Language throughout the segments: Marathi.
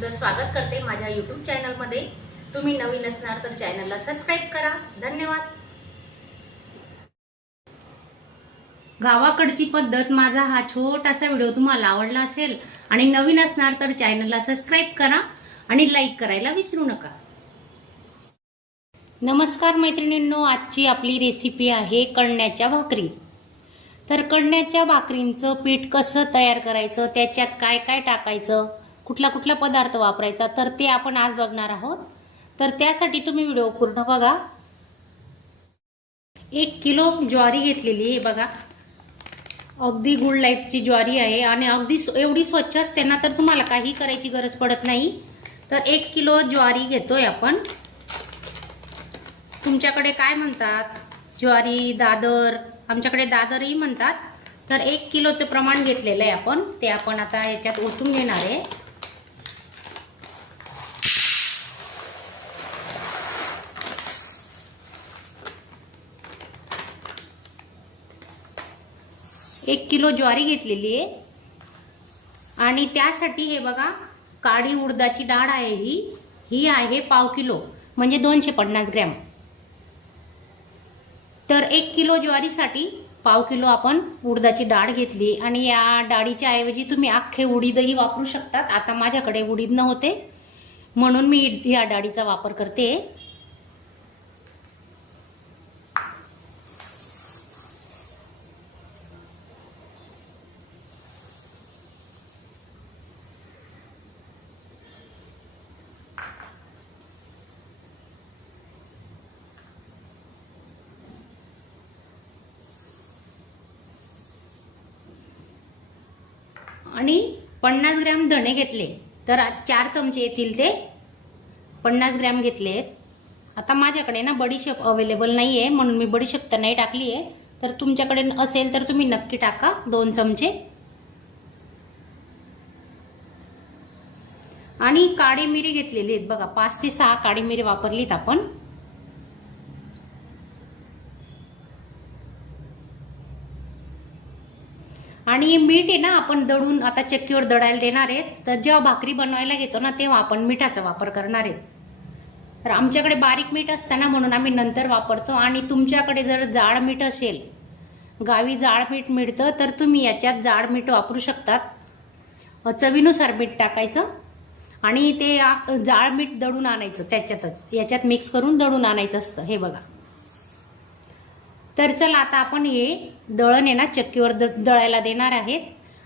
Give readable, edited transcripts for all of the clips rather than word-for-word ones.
तुमचं स्वागत करते माझ्या YouTube चॅनलमध्ये। तुम्ही नवीन असणार तर चॅनलला सबस्क्राइब करा। धन्यवाद। गावाकडची पद्धत माझा हा छोटासा व्हिडिओ तुम्हाला आवडला असेल आणि नवीन असणार तर चॅनलला सबस्क्राइब करा आणि लाईक करायला विसरू नका। नमस्कार मैत्रिणींनो, आजची आपली रेसिपी आहे कणण्याच्या भाकरी। तर कणण्याच्या भाकरींचं पीठ कसं तयार करायचं, त्याच्यात काय काय टाकायचं, कुठला कुठला पदार्थ वापरायचा, तर ते आपण आज बघणार आहोत। तर त्यासाठी तुम्ही व्हिडिओ पूर्ण बघा। 1 किलो ज्वारी घेतलेली आहे बघा, अगदी गुड लाईफची ज्वारी आहे आणि अगदी एवढी स्वच्छ असते ना, तर तुम्हाला काही करायची गरज पडत नाही। तर 1 किलो ज्वारी घेतोय आपण। तुमच्याकडे काय म्हणतात, ज्वारी, दादर, आमच्याकडे दादरही म्हणतात। तर 1 किलोचं प्रमाण घेतलेलं आहे आपण, ते आपण आता याच्यात ओतून घेणार आहे। एक किलो ज्वारी घेतलेली आहे आणि त्यासाठी हे बघा काळी उडदाची डाळ आहे, ही आहे 1/2 किलो, म्हणजे 250 ग्रॅम। तर 1 किलो ज्वारीसाठी 1/2 किलो आपण उडदाची डाळ घेतली आणि या डाळीच्या ऐवजी तुम्ही अख्खे उडीदही वापरू शकतात। आता माझ्याकडे उडीद नव्हते म्हणून मी या डाळीचा वापर करते। आणि 50 ग्रॅम धणे घेतले, तर 4 चमचे येतील ते 50 ग्रॅम घेतलेत। आता माझ्याकडे ना बडीशेप अवेलेबल नाहीये म्हणून मी बडीशेप तर नाही टाकली आहे, तर तुमच्याकडे असेल तर तुम्ही नक्की टाका 2 चमचे। आणि काळी मिरी घेतलेली आहेत बघा, 5 ते 6 काळी मिरी वापरलीत आपण। आणि मीठ आहे ना, आपण दळून आता चक्कीवर दळायला देणार आहेत, तर जेव्हा भाकरी बनवायला घेतो ना तेव्हा आपण मिठाचा वापर करणार आहे। तर आमच्याकडे बारीक मीठ असतं ना म्हणून आम्ही नंतर वापरतो। आणि तुमच्याकडे जर जाड मीठ असेल, गावी जाड मीठ मिळतं, तर तुम्ही याच्यात जाड मीठ वापरू शकतात। चवीनुसार मीठ टाकायचं आणि ते जाड मीठ दळून आणायचं, त्याच्यातच याच्यात मिक्स करून दळून आणायचं असतं, हे बघा। तर चला आता आपण हे दळण आहे ना चक्कीवर दळायला देणार आहेत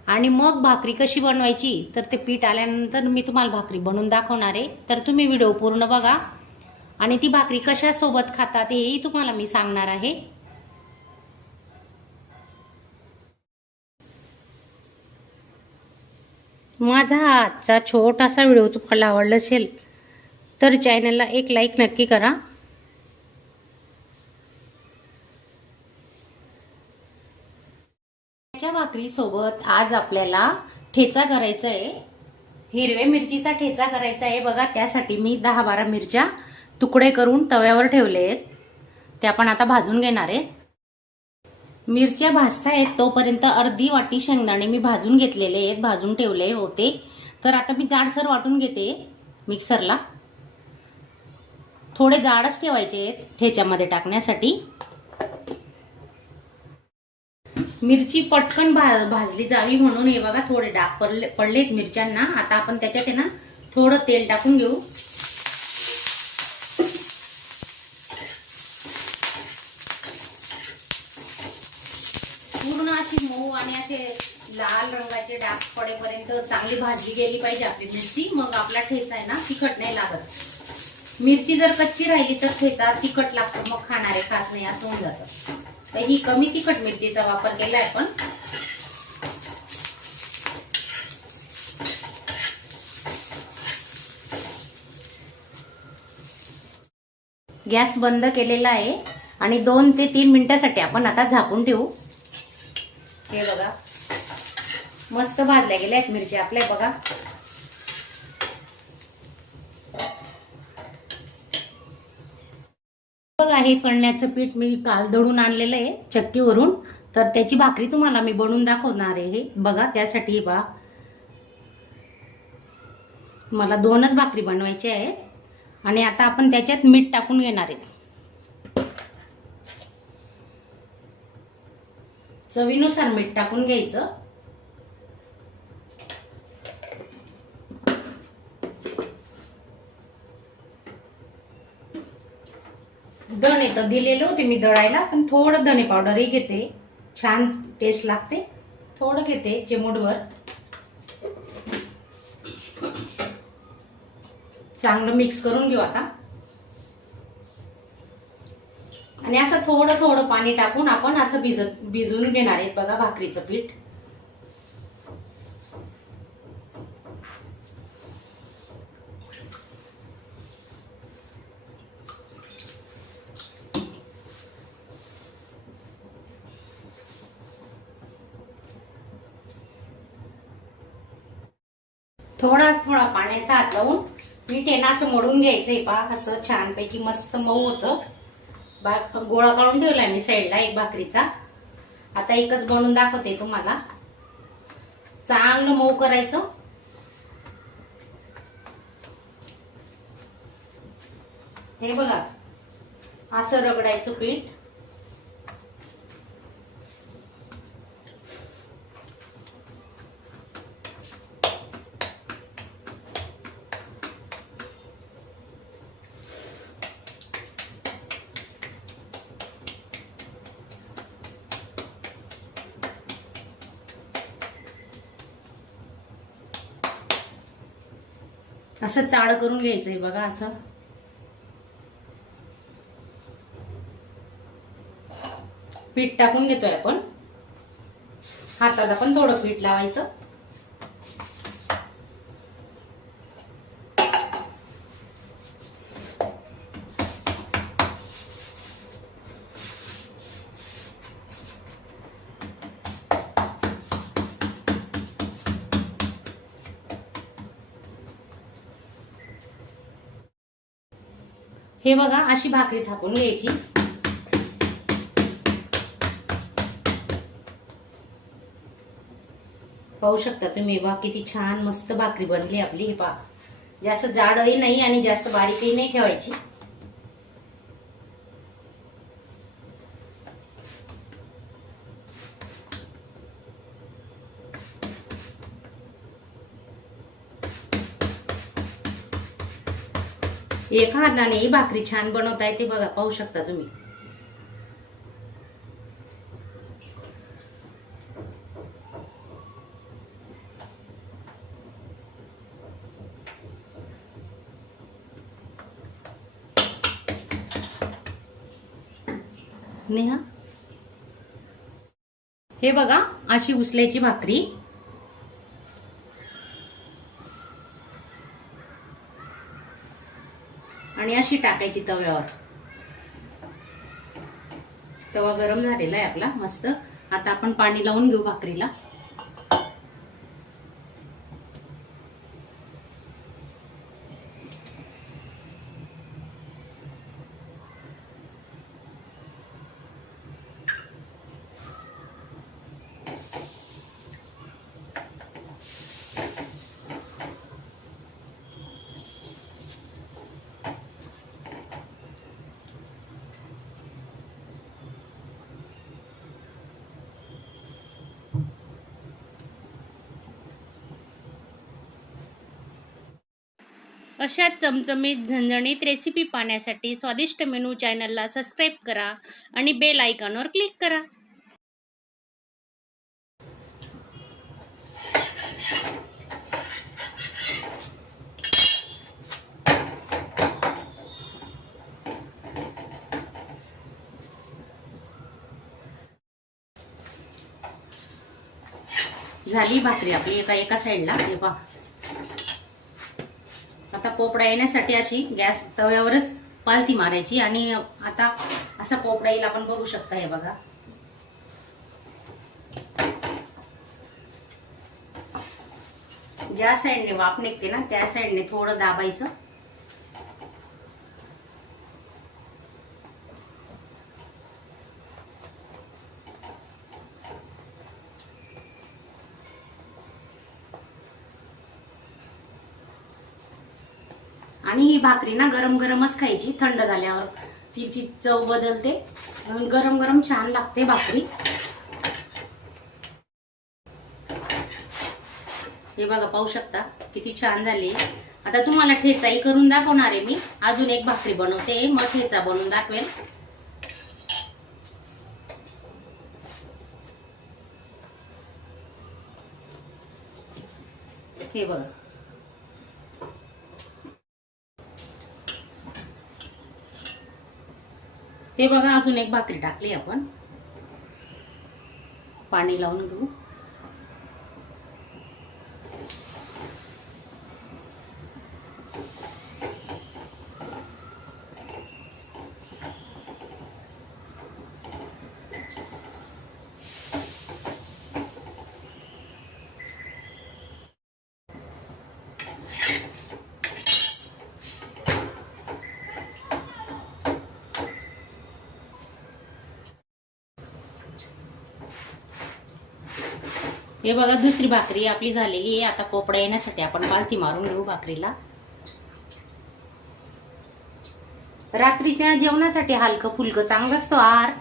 आणि मग भाकरी कशी बनवायची, तर ते पीठ आल्यानंतर मी तुम्हाला भाकरी बनवून दाखवणार आहे। तर तुम्ही व्हिडिओ पूर्ण बघा आणि ती भाकरी कशा सोबत खातात हेही तुम्हाला मी सांगणार आहे। माझा हा आजचा छोटासा व्हिडिओ तुम्हाला आवडला असेल तर चॅनलला एक लाईक नक्की करा। भाकरी सोबत आज आपल्याला ठेचा करायचा आहे, हिरव्या मिरचीचा ठेचा करायचा आहे बघा। त्यासाठी मी 10-12 मिरच्या तुकडे करून तव्यावर ठेवले आहेत, ते आपण आता भाजून घेणार आहे। मिरच्या भाजतायत तोपर्यंत अर्धी वाटी शेंगदाणे मी भाजून घेतलेले आहेत, भाजून ठेवले होते। तर आता मी जाडसर वाटून घेते मिक्सरला, थोडे जाडच ठेवायचे ठेच्यामध्ये टाकण्यासाठी। मिरची पटकन भाजली जावी म्हणून हे बघा थोडे डाग पडलेत मिरच्यांना। आता आपण त्याच्यात आहे ना थोडं तेल टाकून घेऊ। पूर्ण अशी मऊ आणि असे लाल रंगाचे डाग पडेपर्यंत चांगली भाजली गेली पाहिजे आपली मिरची, मग आपला ठेचा आहे ना तिखट नाही लागत। मिरची जर कच्ची राहिली तर ठेचा तिखट लागतो, मग खाणारे खात नाही असं होऊन जातं। ही कमी तिखट मिरचीचा वापर केलाय आपण। गॅस बंद केलेला आहे आणि 2 ते 3 मिनिटांसाठी आपण आता झाकून ठेवू। हे बघा मस्त भाजल्या गेल्या आहेत मिरच्या आपल्या बघा। बघा हे कणण्याचं पीठ मी काल दळून आणलेलं आहे चक्कीवरून, तर त्याची भाकरी तुम्हाला मी बनवून दाखवणार आहे। बघा त्यासाठी बघा मला 2च भाकरी बनवायची आहेत आणि आता आपण त्याच्यात मीठ टाकून घेणार आहे. चवीनुसार मीठ टाकून घ्यायचं. धणे तर दिलेले होते मी दळायला, पण थोडं धणे पावडरही घेते, छान टेस्ट लागते. थोडं घेते चिमूटभर. चांगलं मिक्स करून घेऊ आता. आणि असं थोडं थोडं पाणी टाकून आपण असं भिजवून घेणार आहेत बघा भाकरीचं पीठ. थोडा थोडा पाण्याचा हात लावून पीठ आहे ना असं मळून घ्यायचंय पहा. असं छानपैकी मस्त मऊ होतं. गोळा काढून ठेवलाय मी साईडला एक भाकरीचा. आता एकच बनवून दाखवते तुम्हाला. चांगलं मऊ करायचं. हे बघा असं रगडायचं पीठ. असं चाळ करून घ्यायचंय बघा. असं पीठ टाकून घेतोय आपण. हाताला पण थोडं पीठ लावायचं. हे बघा अशी भाकरी थापून घ्यायची. पाहू शकता तुम्ही बघा किती छान मस्त भाकरी बनली आपली. हे पहा जास्त जाडही नाही आणि जास्त बारीकही नाही ठेवायची. एका हाताने ही भाकरी छान बनवता येते बघा. पाहू शकता तुम्ही. नेहा हे बघा अशी उचलायची भाकरी. आणि अशी टाकायची तव्यावर. तवा गरम झालेला आहे आपला मस्त. आता आपण पाणी लावून घेऊ भाकरीला. अशाच चमचमीत झणझणीत रेसिपी पाहण्यासाठी स्वादिष्ट मेनू चॅनलला सबस्क्राईब करा आणि बेल आयकॉनवर क्लिक करा. झाली भाकरी आपली एका साईडला. हे पहा आता पोपडा येण्यासाठी अशी गॅस तव्यावरच पालथी मारायची. आणि आता असा पोपडा येईल आपण बघू शकता. हे बघा ज्या साईडने वाफ निघते ना त्या साईडने थोडं दाबायचं. आणि ही भाकरी ना गरम गरमच खायची, थंड झाल्यावर तिची चव बदलते. गरम गरम छान लागते भाकरी. हे बघा, पाहू शकता किती छान झाली. आता तुम्हाला ठेचाही करून दाखवणार आहे मी. अजून एक भाकरी बनवते, मग ठेचा बनवून दाखवेल. हे बघा, हे बघा, अजून एक भाकरी टाकली आपण. पाणी लावून घेऊ. हे बघा, दुसरी भाकरी आपली झालेली आहे. आता पोपडा येण्यासाठी आपण पालथी मारून घेऊ भाकरीला. रात्रीच्या जेवणासाठी हलकं फुलकं चांगलं असतो आहार.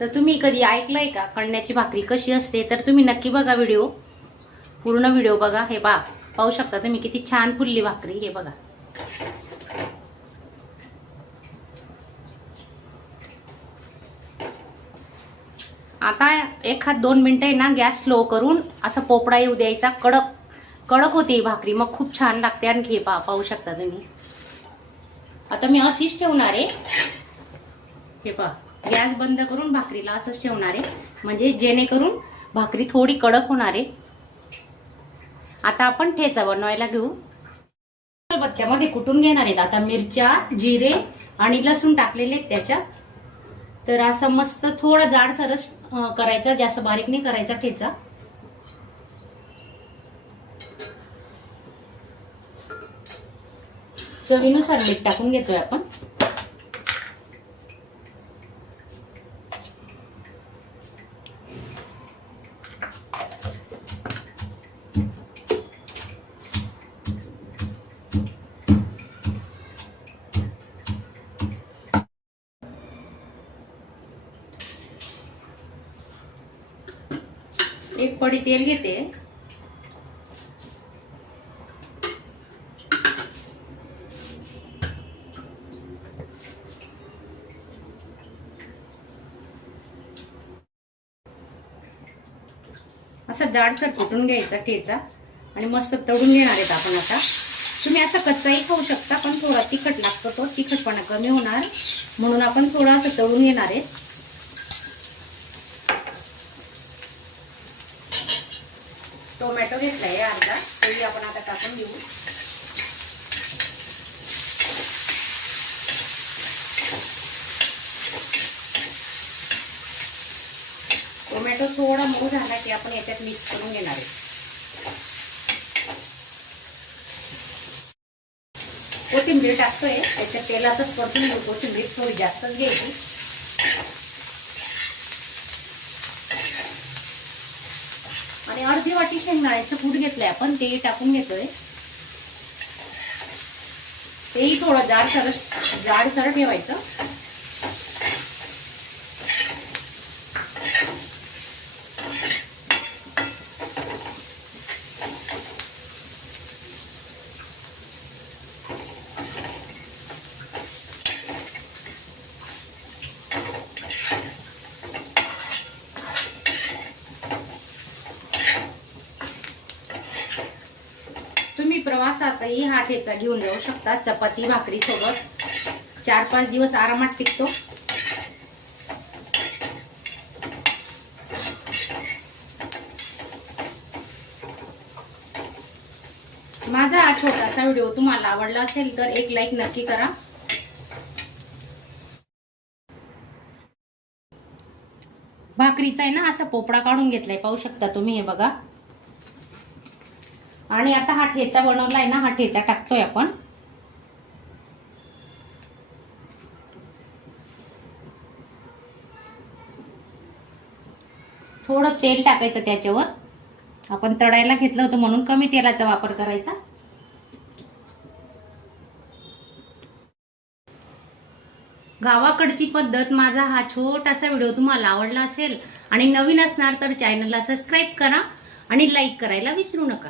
तर तुम्ही कधी ऐकलंय का कणण्याची भाकरी कशी असते? तर तुम्ही नक्की बघा व्हिडिओ, पूर्ण व्हिडिओ बघा. हे पाहू शकता तुम्ही किती छान फुलली भाकरी. हे बघा, आता 1-2 मिनिटं ना गॅस स्लो करून असं पोपडा येऊ द्यायचा. कडक कडक होते ही भाकरी, मग खूप छान लागते. आणखी हे पाहू शकता तुम्ही. आता मी अशीच ठेवणार आहे. हे पहा, गॅस बंद करून भाकरीला असंच ठेवणार आहे, म्हणजे जेणेकरून भाकरी थोडी कडक होणार आहे. आता आपण ठेचा बनवायला घेऊ. बत्त्यामध्ये कुटून घेणार आहेत आता मिरच्या, जिरे आणि लसूण टाकलेले आहेत त्याच्यात. तर असं मस्त थोडं जाडसरच करायचा, जास्त बारीक नाही करायचा ठेचा. चवीनुसार मीठ टाकून घेतोय आपण. एक पडी तेल घेते. असं जाडसर कुटून घ्यायचा ठेचा आणि मस्त तळून घेणार आहेत आपण. आता तुम्ही असं कच्चाही खाऊ शकता, पण थोडा तिखट लागतो, तो तिखटपणा कमी होणार म्हणून आपण थोडा असं तळून घेणार आहे. टोमॅटो घेतलाय अर्धा, तोही आपण आता टाकून देऊ. टोमॅटो थोडा मऊ झाला की आपण याच्यात मिक्स करून घेणार आहे. कोथिंबीर टाकतोय, त्याच्या तेलातच परतून घेऊ. कोथिंबीर थोडी जास्तच घ्यायची. आणि अर्धी वाटी शेंगदाण्याचं कूट घेतलंय आपण, तेही टाकून घेतोय. तेही थोडं जाडसर ठेवायचं. तुम्ही प्रवासातही हा ठेचा घेऊन जाऊ शकता. चपाती भाकरी सोबत 4-5 दिवस आरामात टिकतो. माझा हा छोटासा व्हिडिओ तुम्हाला आवडला असेल तर एक लाईक नक्की करा. भाकरीचा आहे ना असा पोपडा काढून घेतलाय, पाहू शकता तुम्ही. हे बघा. आणि आता हा ठेचा बनवलाय ना, हा ठेचा टाकतोय आपण. थोडं तेल टाकायचं त्याच्यावर. आपण तळायला घेतलं होतं म्हणून कमी तेलाचा वापर करायचा. गावाकडची पद्धत माझा हा छोटासा व्हिडिओ तुम्हाला आवडला असेल आणि नवीन असणार तर चॅनलला सबस्क्राईब करा आणि लाईक करायला विसरू नका.